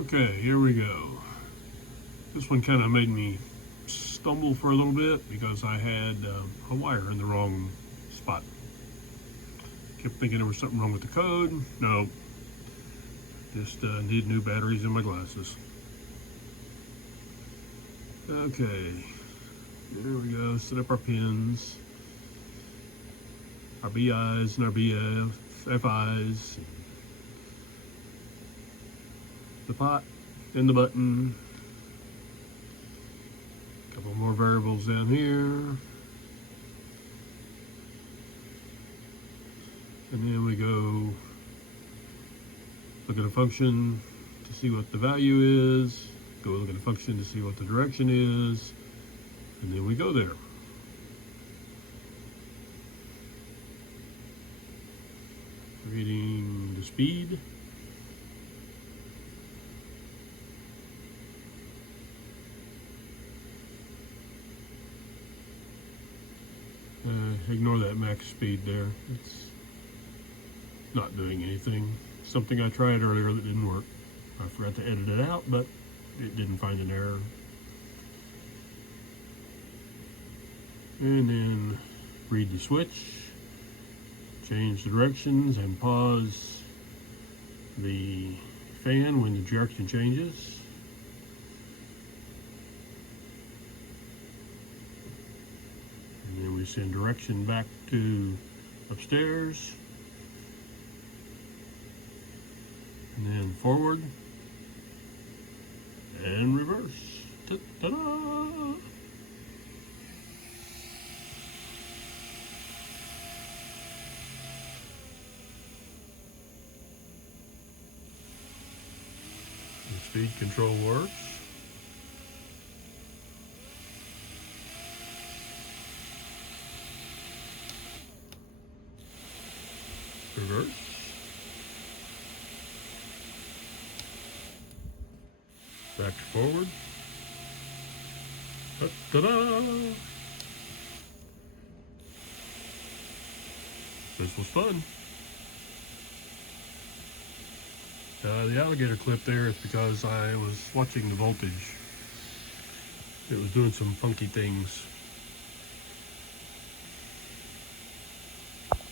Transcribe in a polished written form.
Okay, here we go. This one kind of made me stumble for a little bit because I had a wire in the wrong spot. Kept thinking there was something wrong with the code. No, just need new batteries in my glasses. Okay, there we go. Set up our pins, our BIs and our FIs, the pot and the button. A couple more variables down here. And then we go look at a function to see what the value is, go look at a function to see what the direction is, and then we go there. Reading the speed. Ignore that max speed there. It's not doing anything. Something I tried earlier that didn't work. I forgot to edit it out, but it didn't find an error. And then read the switch, change the directions, and pause the fan when the direction changes. And then we send direction back to upstairs. And then forward and reverse. Ta-da! The speed control works. Reverse. Back to forward. Ta-da! This was fun. The alligator clip there is because I was watching the voltage. It was doing some funky things.